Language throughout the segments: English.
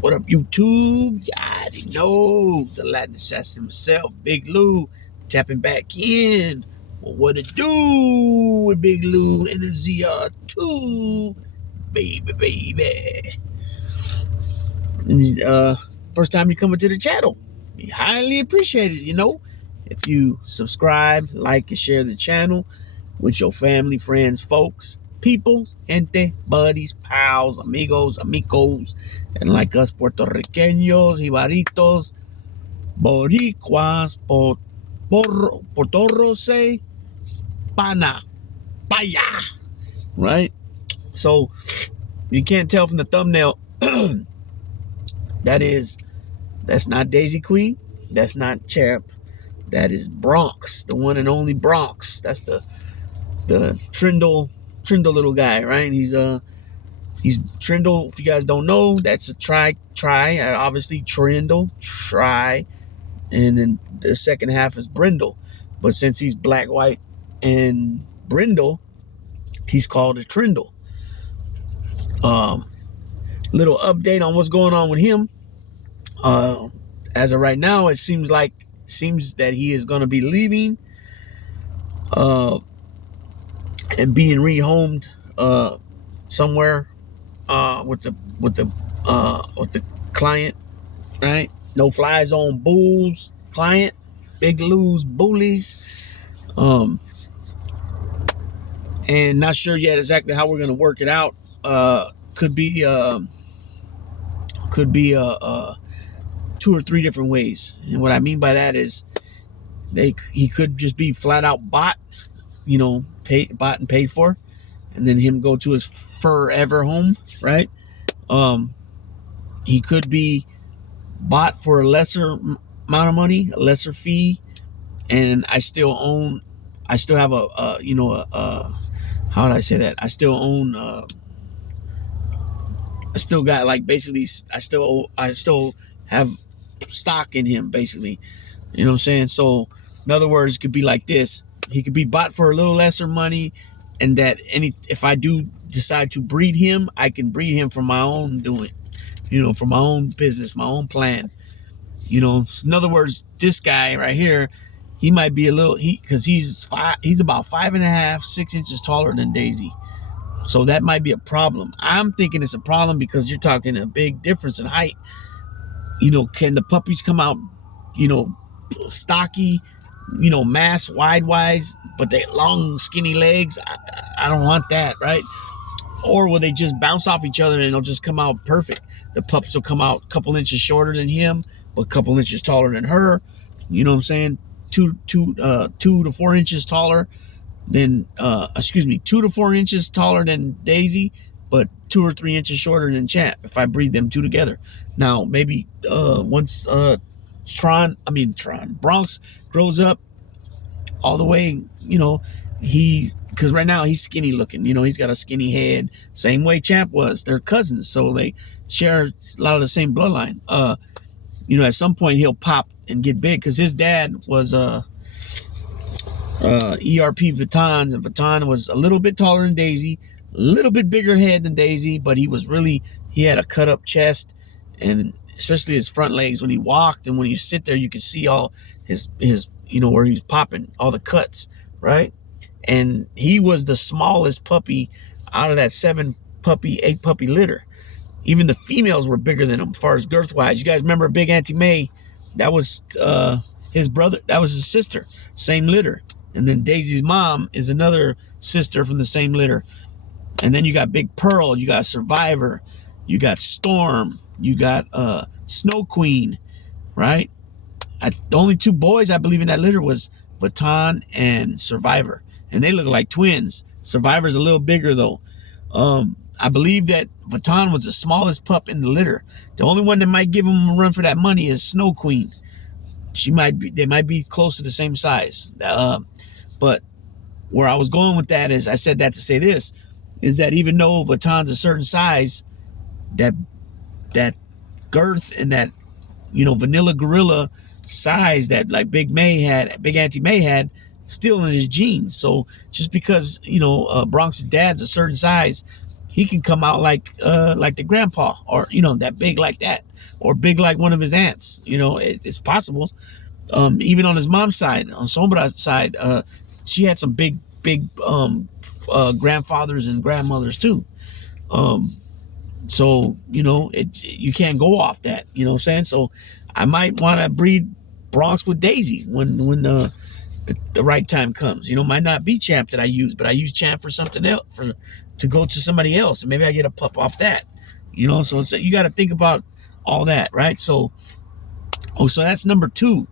What up, YouTube? You already know the Latin assassin himself, Big Lou, tapping back in. Well, what it do with Big Lou and the ZR2, baby. And, first time you come into the channel, we highly appreciate it. If you subscribe, like, and share the channel with your family, friends, folks, people, gente, buddies, pals, amigos, and like us, puertorriqueños, jibaritos, boricuas, portorrose, pana, paya, right? So you can't tell from the thumbnail. That's not Daisy Queen. That's not Champ. That is Bronx, the one and only Bronx. That's the Trindle little guy, right? He's Trindle. If you guys don't know, that's a try. Obviously Trindle, try, and then the second half is Brindle. But since he's black, white, and brindle, he's called a Trindle. Little update on what's going on with him. As of right now, it seems that he is going to be leaving. And being rehomed somewhere with the client, right? No fly zone bulls client, Big Lou's bullies, and not sure yet exactly how we're gonna work it out. Could be 2 or 3 different ways, and what I mean by that is he could just be flat out bought and paid for, and then him go to his forever home, right? He could be bought for a lesser amount of money, a lesser fee, and I still have how would I say that? I still got, like, basically, I still have stock in him, basically. You know what I'm saying? So in other words, it could be like this. He could be bought for a little lesser money, and if I do decide to breed him, I can breed him for my own doing, for my own business, my own plan. So in other words, this guy right here, he might be because he's about 5.5, 6 inches taller than Daisy. So that might be a problem. I'm thinking it's a problem because you're talking a big difference in height. Can the puppies come out, stocky, mass wide-wise, but they long, skinny legs? I don't want that, right? Or will they just bounce off each other and they'll just come out perfect? The pups will come out a couple inches shorter than him, but a couple inches taller than her. You know what I'm saying? 2 to 4 inches taller than 2 to 4 inches taller than Daisy, but 2 or 3 inches shorter than Champ if I breed them two together. Now maybe once Bronx grows up all the way, because right now he's skinny looking, he's got a skinny head, same way Champ was. They're cousins, so they share a lot of the same bloodline. At some point he'll pop and get big, because his dad was ERP Vuittons, and Vuitton was a little bit taller than Daisy, a little bit bigger head than Daisy, but he had a cut up chest, and especially his front legs when he walked, and when you sit there you could see all his where he's popping, all the cuts, right? And he was the smallest puppy out of that 8 puppy litter. Even the females were bigger than him as far as girth wise. You guys remember Big Auntie May? That was his brother. That was his sister. Same litter. And then Daisy's mom is another sister from the same litter. And then you got Big Pearl. You got Survivor. You got Storm. You got Snow Queen, right? The only 2 boys I believe in that litter was Vuitton and Survivor, and they look like twins. Survivor's a little bigger though. I believe that Vuitton was the smallest pup in the litter. The only one that might give him a run for that money is Snow Queen. They might be close to the same size. But where I was going with that is, I said that to say this, is that even though Vuitton's a certain size, that girth and that vanilla gorilla size that like Big Auntie May had, still in his genes. So just because Bronx's dad's a certain size, he can come out like the grandpa, or that big like that, or big like one of his aunts. It's possible. Even on his mom's side, on Sombra's side, she had some big grandfathers and grandmothers too. So you can't go off that. You know what I'm saying? So I might want to breed Bronx with Daisy when the right time comes. Might not be Champ that I use, but I use Champ for something else, to go to somebody else, and maybe I get a pup off that. So you got to think about all that, right? So that's number 2,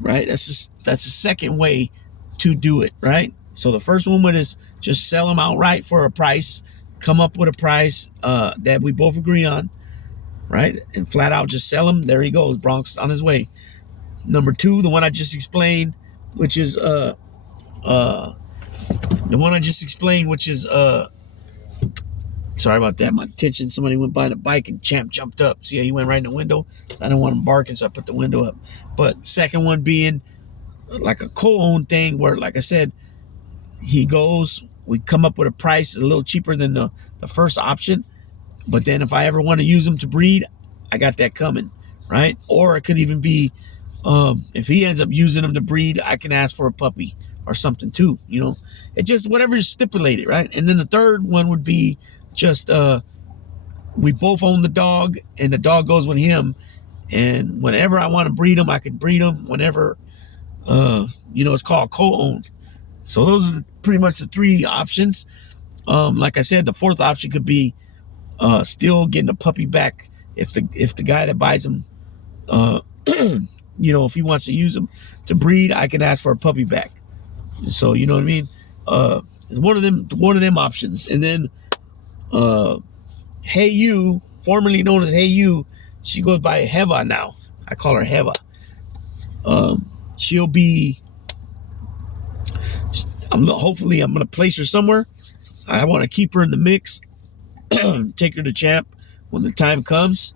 right? That's the second way to do it, right? So the first one is just sell them outright for a price, come up with a price that we both agree on, right? And flat out just sell them. There he goes, Bronx on his way. Number 2, the one I just explained, which is sorry about that. My attention. Somebody went by the bike and Champ jumped up. See how he went right in the window? So I didn't want him barking, so I put the window up. But second one being like a co-owned thing where, like I said, he goes, we come up with a price a little cheaper than the first option. But then if I ever want to use him to breed, I got that coming, right? Or it could even be, if he ends up using him to breed, I can ask for a puppy or something too. It just whatever is stipulated, right? And then the third one would be just we both own the dog, and the dog goes with him. And whenever I want to breed him, I can breed him. Whenever, it's called co-owned. So those are pretty much the 3 options. Like I said, the 4th option could be still getting a puppy back if the guy that buys him, if he wants to use him to breed, I can ask for a puppy back. So you know what I mean. It's one of them options. And then Hey You, formerly known as Hey You, she goes by Heva now. I call her Heva. She'll be. Hopefully, I'm gonna place her somewhere. I want to keep her in the mix. Take her to Champ when the time comes.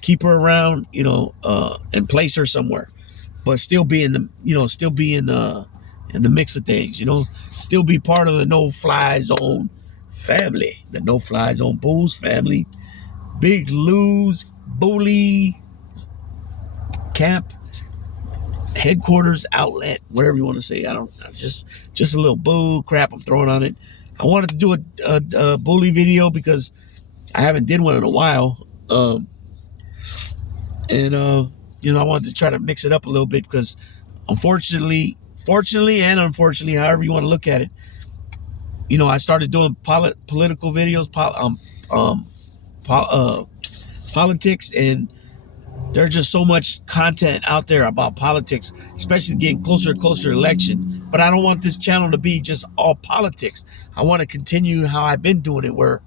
Keep her around, and place her somewhere, but still be in the mix of things. Still be part of the No Fly Zone family, the No Fly Zone Bulls family. Big Lou's Bully Camp headquarters outlet, whatever you want to say. Just a little bull crap I'm throwing on it. I wanted to do a bully video because I haven't did one in a while. I wanted to try to mix it up a little bit because fortunately and unfortunately, however you want to look at it, I started doing political videos, politics, and there's just so much content out there about politics, especially getting closer and closer to election. But I don't want this channel to be just all politics. I want to continue how I've been doing it, where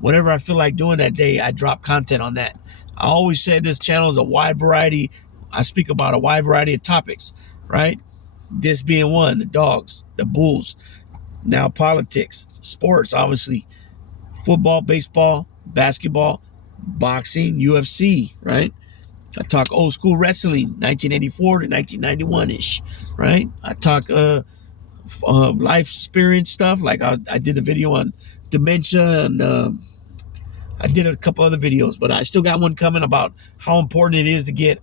whatever I feel like doing that day, I drop content on that. I always said this channel is a wide variety. I speak about a wide variety of topics, right? This being one, the dogs, the bulls, now politics, sports, obviously, football, baseball, basketball, boxing, UFC, right? I talk old school wrestling, 1984 to 1991-ish, right? I talk life experience stuff, like I did a video on dementia, and I did a couple other videos, but I still got one coming about how important it is to get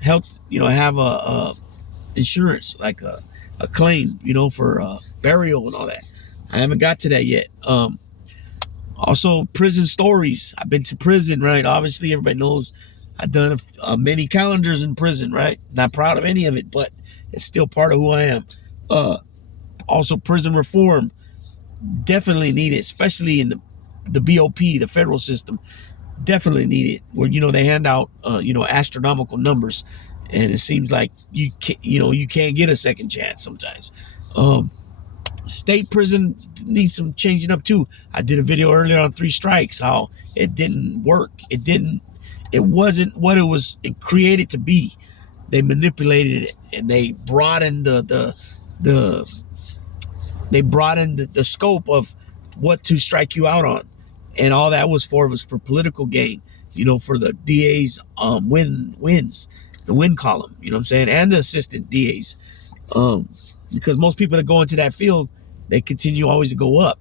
health, have a insurance, like a claim, for burial and all that. I haven't got to that yet. Also, prison stories. I've been to prison, right? Obviously, everybody knows I've done many calendars in prison, right? Not proud of any of it, but it's still part of who I am. Also, prison reform. Definitely need it, especially in the BOP, the federal system. Definitely need it. Where, they hand out, astronomical numbers. And it seems like you can't get a second chance sometimes. State prison needs some changing up too. I did a video earlier on 3 strikes, how it didn't work. It wasn't what it was created to be. They manipulated it, and they broadened the scope of what to strike you out on. And all that was for political gain, for the DA's wins, the win column, you know what I'm saying, and the assistant DAs. Because most people that go into that field, they continue always to go up.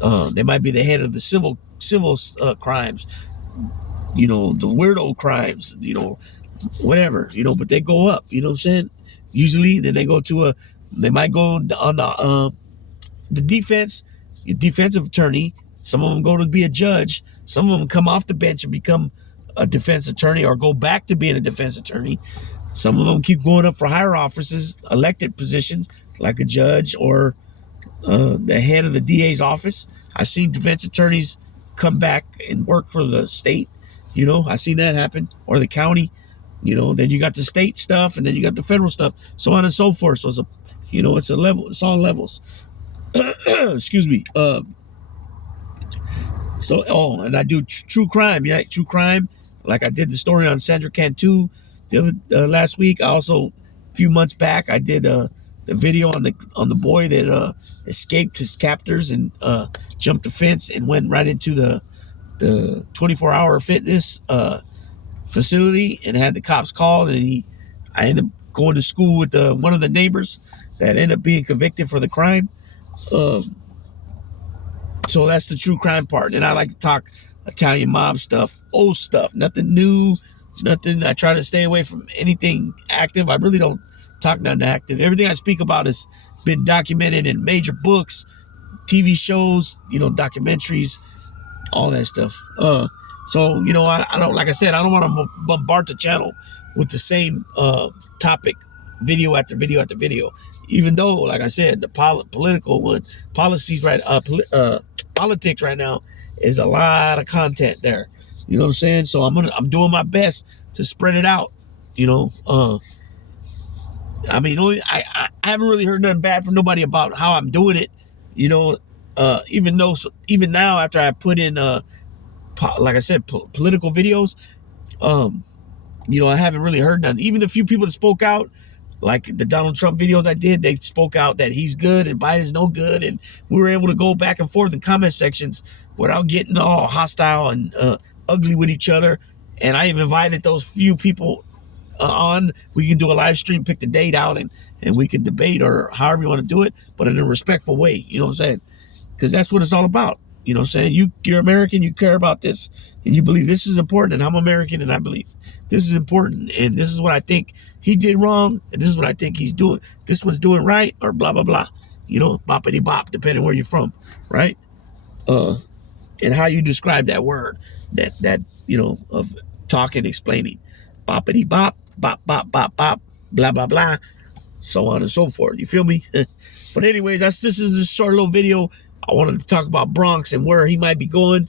They might be the head of the civil crimes, you know, the weirdo crimes, you know, whatever, you know, but they go up, you know what I'm saying? Usually, then they go to they might go on the defense, your defensive attorney. Some of them go to be a judge. Some of them come off the bench and become a defense attorney or go back to being a defense attorney. Some of them keep going up for higher offices, elected positions like a judge or the head of the DA's office. I've seen defense attorneys come back and work for the state. You know, I've seen that happen, or the county. You know, then you got the state stuff, and then you got the federal stuff, so on and so forth. So it's a, you know, it's a level. It's all levels. Excuse me. So, and I do true crime. Yeah, true crime. Like I did the story on Sandra Cantu the other last week. I also, a few months back, I did the video on the boy that escaped his captors and jumped the fence and went right into the 24-hour fitness facility and had the cops called. And I ended up going to school with one of the neighbors that ended up being convicted for the crime. So that's the true crime part. And I like to talk Italian mob stuff, old stuff, nothing new, nothing. I try to stay away from anything active. I really don't talk nothing active. Everything I speak about has been documented in major books, TV shows, you know, documentaries, all that stuff. So, you know, I don't, like I said, I don't want to bombard the channel with the same topic, video after video after video. Even though, like I said, the political one, policies right, politics right now is a lot of content there. You know what I'm saying? So I'm doing my best to spread it out. You know, I mean, I haven't really heard nothing bad from nobody about how I'm doing it. You know, even now after I put in, like I said, political videos, you know, I haven't really heard nothing. Even the few people that spoke out, like the Donald Trump videos I did, they spoke out that he's good and Biden's no good, and we were able to go back and forth in comment sections without getting all hostile and ugly with each other. And I even invited those few people on. We can do a live stream, pick the date out, and we can debate or however you want to do it, but in a respectful way. You know what I'm saying? Because that's what it's all about. You know what I'm saying? You're American, you care about this, and you believe this is important, and I'm American, and I believe this is important, and this is what I think he did wrong, and this is what I think he's doing. This one's doing right, or blah, blah, blah. You know, boppity bop, depending where you're from, right? And how you describe that word, that you know, of talking, explaining. Boppity bop, bop, bop, bop, bop, blah, blah, blah, so on and so forth. You feel me? But anyways, this is a short little video. I wanted to talk about Bronx and where he might be going.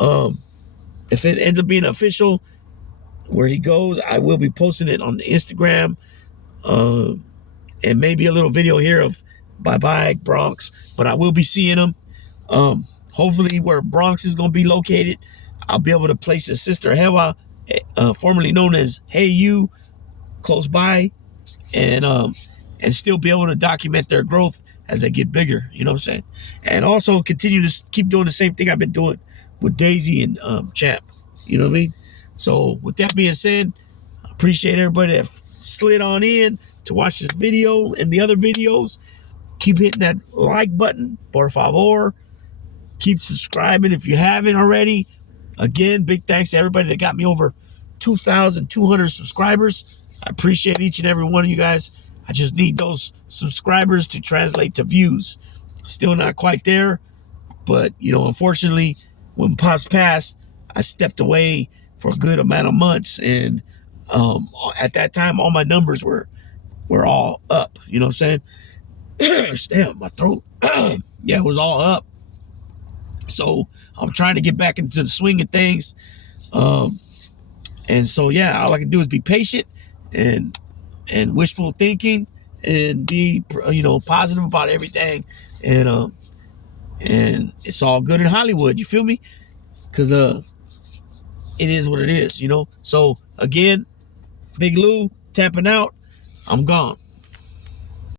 If it ends up being official, where he goes, I will be posting it on the Instagram, and maybe a little video here of bye-bye Bronx, but I will be seeing him. Hopefully where Bronx is going to be located, I'll be able to place his sister Hewa, formerly known as Hey You, close by, and still be able to document their growth as they get bigger, you know what I'm saying? And also continue to keep doing the same thing I've been doing with Daisy and Champ, you know what I mean? So with that being said, I appreciate everybody that slid on in to watch this video and the other videos. Keep hitting that like button, por favor. Keep subscribing if you haven't already. Again, big thanks to everybody that got me over 2,200 subscribers. I appreciate each and every one of you guys. I just need those subscribers to translate to views. Still not quite there, but, you know, unfortunately, when Pops passed, I stepped away for a good amount of months, and at that time, all my numbers were all up. You know what I'm saying? Damn, my throat. Yeah, it was all up. So I'm trying to get back into the swing of things. And so, yeah, all I can do is be patient and wishful thinking and be, you know, positive about everything. And it's all good in Hollywood. You feel me? Because it is what it is, you know. So again, Big Lou tapping out. I'm gone.